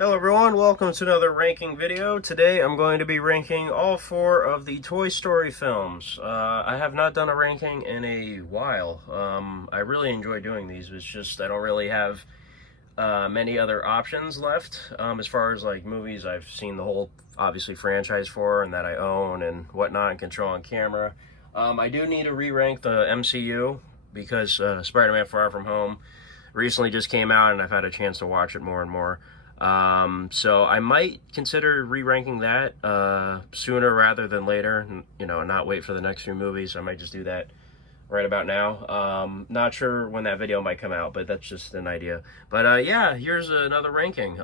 Hello everyone, welcome to another ranking video. Today I'm going to be ranking all four of the Toy Story films. I have not done a ranking in a while. I really enjoy doing these. It's just I don't really have many other options left as far as like movies I've seen the whole obviously franchise for and that I own and whatnot and control on camera. I do need to re-rank the MCU because Spider-Man Far From Home recently just came out and I've had a chance to watch it more and more. So I might consider re-ranking that sooner rather than later, you know, not wait for the next few movies. I might just do that right about now. Not sure when that video might come out, but that's just an idea. But yeah, here's another ranking.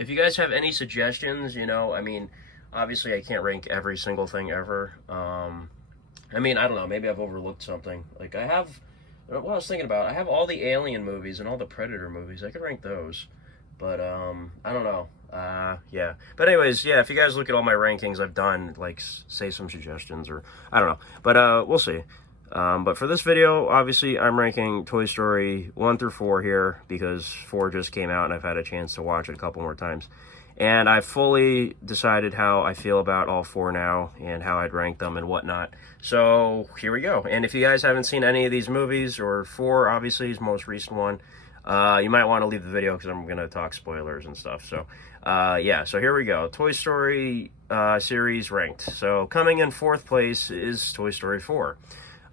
If you guys have any suggestions, you know, I mean, obviously I can't rank every single thing ever. I mean, I don't know, maybe I've overlooked something. Like I have, what I was thinking about, I have all the Alien movies and all the Predator movies. I could rank those. But, I don't know. Yeah. But anyways, yeah, if you guys look at all my rankings I've done, like, say some suggestions or, I don't know. But, we'll see. But for this video, obviously, I'm ranking Toy Story 1 through 4 here because 4 just came out and I've had a chance to watch it a couple more times. And I fully decided how I feel about all 4 now and how I'd rank them and whatnot. So, here we go. And if you guys haven't seen any of these movies, or 4, obviously, is the most recent one, you might want to leave the video because I'm going to talk spoilers and stuff. So, yeah, so here we go. Toy Story series ranked. So, coming in 4th place is Toy Story 4.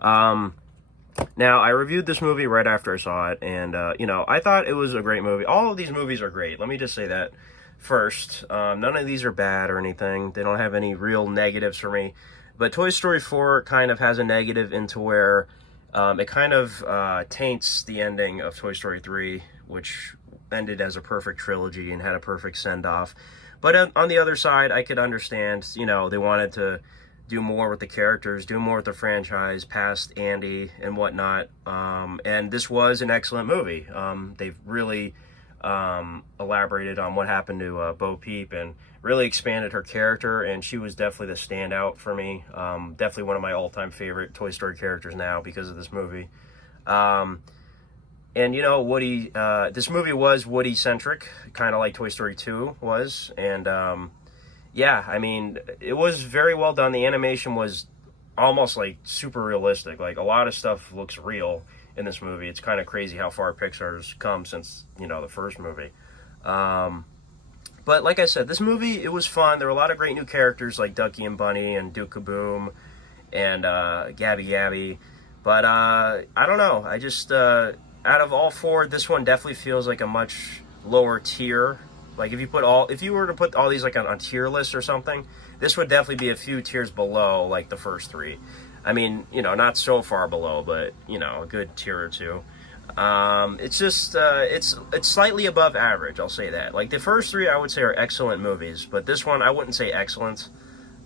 Now, I reviewed this movie right after I saw it, and, you know, I thought it was a great movie. All of these movies are great. Let me just say that first. None of these are bad or anything. They don't have any real negatives for me. But Toy Story 4 kind of has a negative into where it kind of taints the ending of Toy Story 3, which ended as a perfect trilogy and had a perfect send-off. But on the other side, I could understand, you know, they wanted to do more with the characters, do more with the franchise, past Andy and whatnot. And this was an excellent movie. They've really elaborated on what happened to Bo Peep and really expanded her character, and she was definitely the standout for me. Definitely one of my all-time favorite Toy Story characters now because of this movie. And you know, Woody, this movie was Woody-centric, kind of like Toy Story 2 was, and yeah, I mean, it was very well done. The animation was almost like super realistic. Like a lot of stuff looks real in this movie. It's kind of crazy how far Pixar's come since, you know, the first movie. But like I said, this movie, it was fun. There were a lot of great new characters like Ducky and Bunny and Duke Kaboom and Gabby Gabby. But I don't know. I just, out of all 4, this one definitely feels like a much lower tier. Like if you were to put all these like on a tier list or something, this would definitely be a few tiers below like the first 3. I mean, you know, not so far below, but, you know, a good tier or 2. It's just, it's slightly above average, I'll say that. Like, the first 3, I would say, are excellent movies, but this one, I wouldn't say excellent.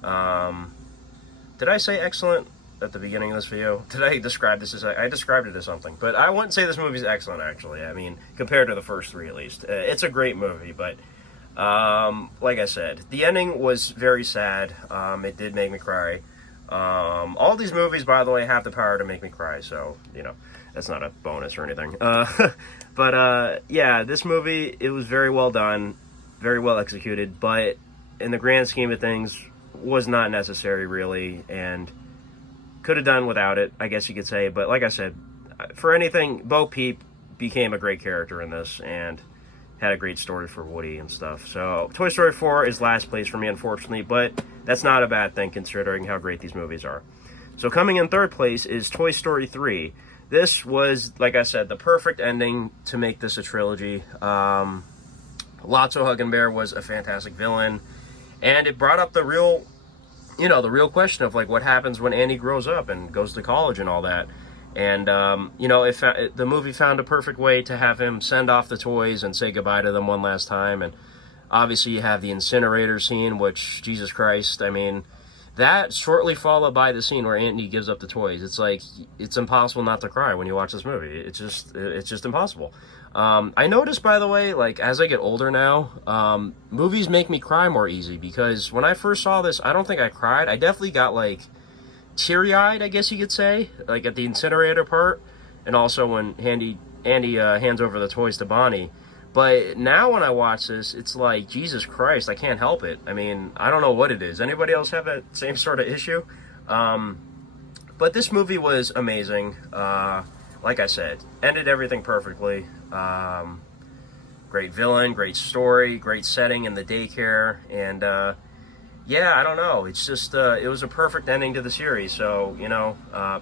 Did I say excellent at the beginning of this video? Did I describe this as, I described it as something, but I wouldn't say this movie's excellent, actually. I mean, compared to the first 3, at least. It's a great movie, but, like I said, the ending was very sad. It did make me cry. All these movies, by the way, have the power to make me cry, so, you know, that's not a bonus or anything. But yeah, this movie, it was very well done, very well executed, but in the grand scheme of things, was not necessary, really, and could have done without it, I guess you could say. But like I said, for anything, Bo Peep became a great character in this, and had a great story for Woody and stuff. So Toy Story 4 is last place for me, unfortunately, but that's not a bad thing considering how great these movies are. So coming in 3rd place is Toy Story 3. This was, like I said, the perfect ending to make this a trilogy. Lotso Huggenbear was a fantastic villain, and it brought up the real, you know, the real question of like what happens when Andy grows up and goes to college and all that. And, you know, the movie found a perfect way to have him send off the toys and say goodbye to them one last time. And obviously you have the incinerator scene, which, Jesus Christ, I mean, that shortly followed by the scene where Andy gives up the toys. It's like, it's impossible not to cry when you watch this movie. It's just impossible. I noticed, by the way, like, as I get older now, movies make me cry more easy, because when I first saw this, I don't think I cried. I definitely got, like, teary-eyed, I guess you could say, like at the incinerator part, and also when Andy hands over the toys to Bonnie. But now when I watch this, it's like, Jesus Christ, I can't help it. I mean, I don't know what it is. Anybody else have that same sort of issue? But this movie was amazing. Like I said, ended everything perfectly. Great villain, great story, great setting in the daycare, and yeah, I don't know. It's just it was a perfect ending to the series. So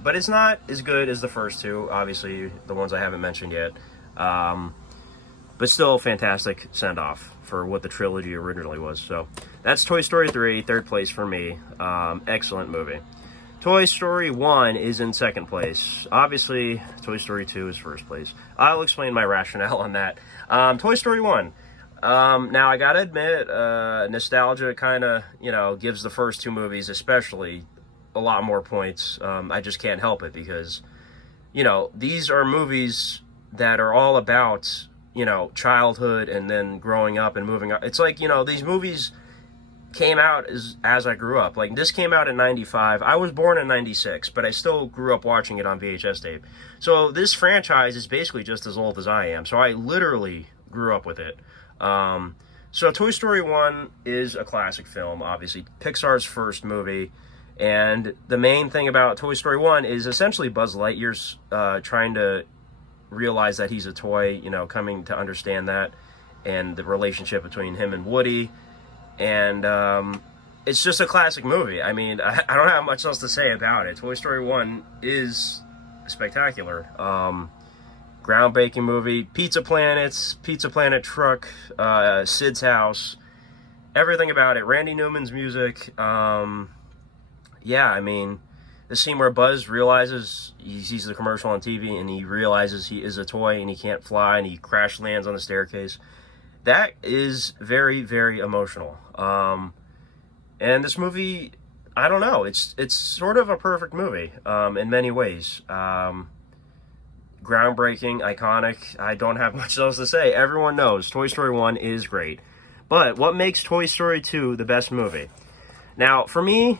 but it's not as good as the first two. Obviously, the ones I haven't mentioned yet. But still, fantastic send off for what the trilogy originally was. So that's Toy Story 3, third place for me. Excellent movie. Toy Story 1 is in second place. Obviously, Toy Story 2 is first place. I'll explain my rationale on that. Toy Story 1. Now, I gotta admit, nostalgia kind of, gives the first two movies especially a lot more points. I just can't help it because, these are movies that are all about, childhood and then growing up and moving up. It's like, these movies came out as I grew up. Like, this came out in 95. I was born in 96, but I still grew up watching it on VHS tape. So this franchise is basically just as old as I am. So I literally grew up with it. So Toy Story 1 is a classic film, obviously. Pixar's first movie. And the main thing about Toy Story 1 is essentially Buzz Lightyear's trying to realize that he's a toy, coming to understand that, and the relationship between him and Woody. And it's just a classic movie. I mean, I don't have much else to say about it. Toy Story 1 is spectacular. Groundbreaking movie. Pizza Planet truck, Sid's house, everything about it. Randy Newman's music. Yeah, I mean, the scene where Buzz realizes he sees the commercial on TV and he realizes he is a toy and he can't fly and he crash lands on the staircase. That is very, very emotional. And this movie, I don't know, it's sort of a perfect movie in many ways. Groundbreaking, iconic. I don't have much else to say. Everyone knows Toy Story 1 is great. But what makes Toy Story 2 the best movie? Now, for me,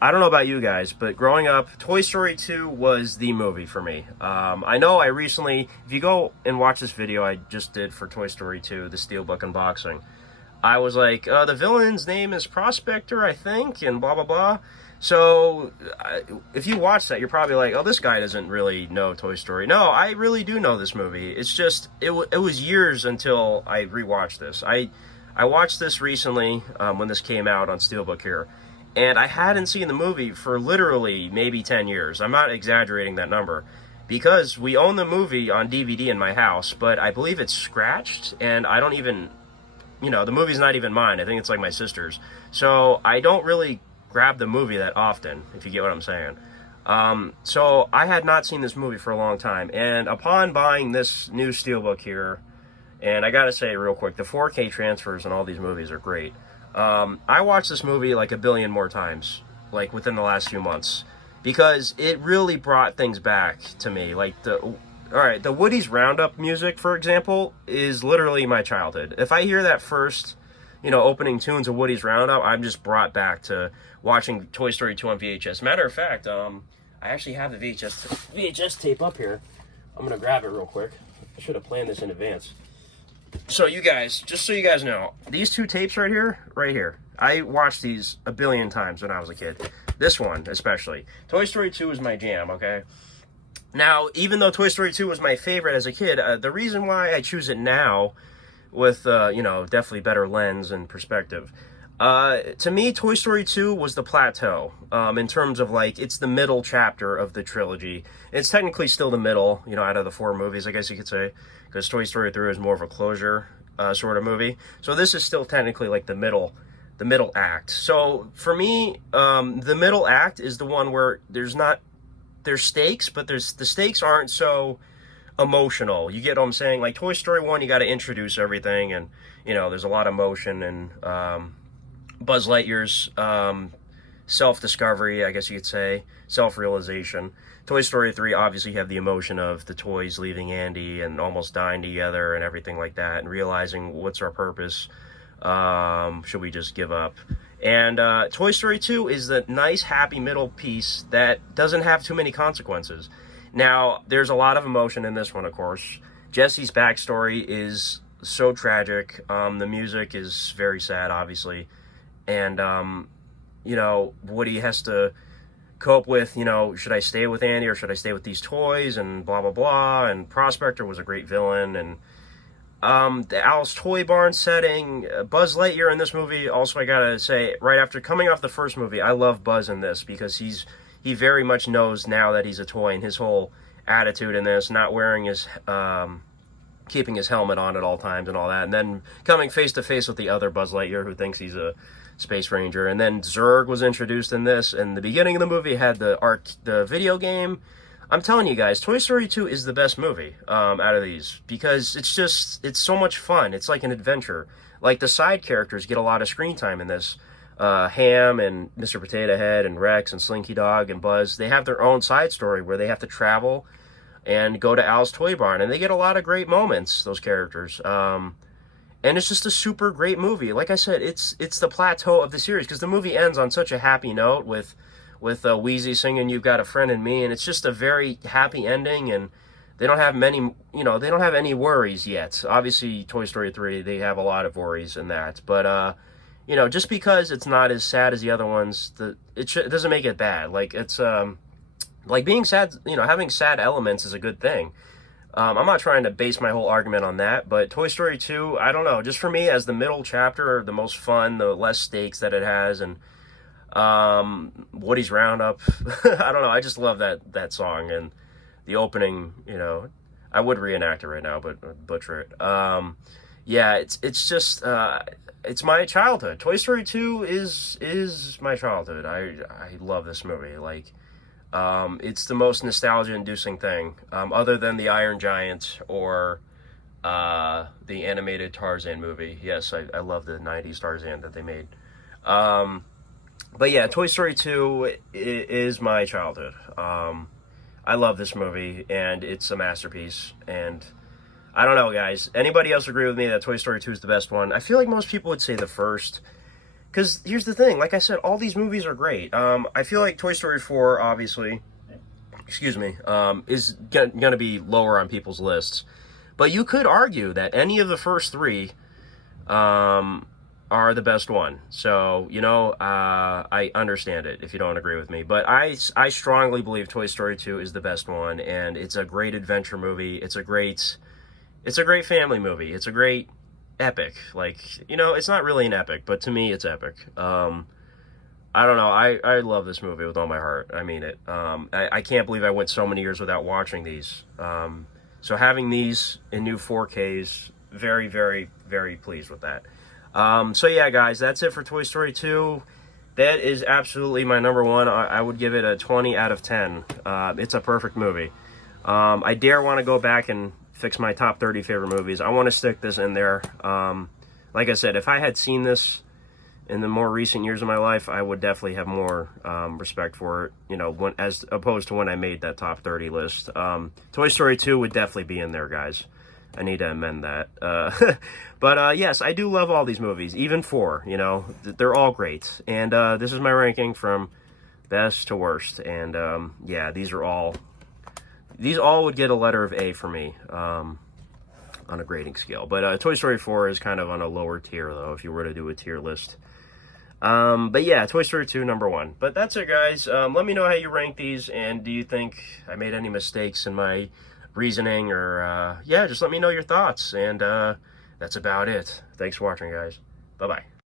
I don't know about you guys, but growing up, Toy Story 2 was the movie for me. I know I recently, if you go and watch this video I just did for Toy Story 2, the Steelbook unboxing, I was like, the villain's name is Prospector, I think, and blah, blah, blah. So, if you watch that, you're probably like, oh, this guy doesn't really know Toy Story. No, I really do know this movie. It's just, it was years until I rewatched this. I watched this recently when this came out on Steelbook here. And I hadn't seen the movie for literally maybe 10 years. I'm not exaggerating that number. Because we own the movie on DVD in my house, but I believe it's scratched, and I don't even, the movie's not even mine. I think it's like my sister's. So I don't really grab the movie that often, if you get what I'm saying. So I had not seen this movie for a long time. And upon buying this new Steelbook here, and I gotta say real quick, the 4K transfers in all these movies are great. I watched this movie like a billion more times, like within the last few months, because it really brought things back to me. Like the Woody's Roundup music, for example, is literally my childhood. If I hear that first, opening tunes of Woody's Roundup, I'm just brought back to watching Toy Story 2 on VHS. Matter of fact, I actually have the VHS tape up here. I'm gonna grab it real quick. I should have planned this in advance. So you guys, just so you guys know, these two tapes right here, I watched these a billion times when I was a kid. This one, especially. Toy Story 2 is my jam, okay? Now, even though Toy Story 2 was my favorite as a kid, the reason why I choose it now with, definitely better lens and perspective, to me, Toy Story 2 was the plateau, in terms of, like, it's the middle chapter of the trilogy. It's technically still the middle, out of the four movies, I guess you could say, because Toy Story 3 is more of a closure sort of movie. So this is still technically like the middle act. So for me, the middle act is the one where there's stakes, but the stakes aren't so emotional. You get what I'm saying? Like Toy Story 1, you got to introduce everything, and there's a lot of emotion and Buzz Lightyear's self-discovery, I guess you could say, self-realization. Toy Story 3, obviously you have the emotion of the toys leaving Andy and almost dying together and everything like that, and realizing what's our purpose, should we just give up? And Toy Story 2 is the nice, happy middle piece that doesn't have too many consequences. Now, there's a lot of emotion in this one, of course. Jesse's backstory is so tragic. The music is very sad, obviously. And, you know, Woody has to cope with, you know, should I stay with Andy or should I stay with these toys, and blah, blah, blah. And Prospector was a great villain. And the Al's Toy Barn setting, Buzz Lightyear in this movie, also I gotta say, right after coming off the first movie, I love Buzz in this because he very much knows now that he's a toy, and his whole attitude in this, not wearing his, keeping his helmet on at all times and all that, and then coming face to face with the other Buzz Lightyear who thinks he's a space ranger. And then Zurg was introduced in this, and the beginning of the movie had the video game. I'm telling you guys, Toy Story 2 is the best movie out of these, because it's so much fun. It's like an adventure. Like, the side characters get a lot of screen time in this. Ham and Mr. Potato Head and Rex and Slinky Dog and Buzz, they have their own side story where they have to travel and go to Al's Toy Barn, and they get a lot of great moments, those characters. And it's just a super great movie. Like I said, it's the plateau of the series, because the movie ends on such a happy note with Wheezy singing "You've Got a Friend in Me," and it's just a very happy ending, and they don't have many, you know, they don't have any worries yet. Obviously, Toy Story 3, they have a lot of worries in that, but, you know, just because it's not as sad as the other ones, it doesn't make it bad. Like, it's, like, being sad, you know, having sad elements is a good thing. I'm not trying to base my whole argument on that, but Toy Story 2, I don't know, just for me, as the middle chapter, the most fun, the less stakes that it has, and Woody's Roundup, I don't know, I just love that song, and the opening, you know, I would reenact it right now, but butcher it. Yeah, it's just, it's my childhood. Toy Story 2 is my childhood. I love this movie. Like, it's the most nostalgia-inducing thing, other than the Iron Giant or the animated Tarzan movie. Yes, I love the 90s Tarzan that they made. But yeah, Toy Story 2 is my childhood. I love this movie, and it's a masterpiece. And I don't know, guys. Anybody else agree with me that Toy Story 2 is the best one? I feel like most people would say the first. Because here's the thing. Like I said, all these movies are great. I feel like Toy Story 4, obviously, excuse me, is going to be lower on people's lists. But you could argue that any of the first three are the best one. So, you know, I understand it if you don't agree with me. But I strongly believe Toy Story 2 is the best one, and it's a great adventure movie. It's a great family movie. It's a great epic. Like, you know, it's not really an epic, but to me, it's epic. I don't know. I love this movie with all my heart. I mean it. I can't believe I went so many years without watching these. So having these in new 4Ks, very, very, very pleased with that. So yeah, guys, that's it for Toy Story 2. That is absolutely my number one. I would give it a 20 out of 10. It's a perfect movie. I dare want to go back and fix my top 30 favorite movies. I want to stick this in there. Like I said, if I had seen this in the more recent years of my life, I would definitely have more respect for it, you know, as opposed to when I made that top 30 list. Toy Story 2 would definitely be in there, guys. I need to amend that. But yes, I do love all these movies, even 4, you know. They're all great. And this is my ranking from best to worst. And yeah, these all would get a letter of A for me on a grading scale. But Toy Story 4 is kind of on a lower tier, though, if you were to do a tier list. But yeah, Toy Story 2, number 1. But that's it, guys. Let me know how you rank these, and do you think I made any mistakes in my reasoning, or yeah, just let me know your thoughts. And that's about it. Thanks for watching, guys. Bye-bye.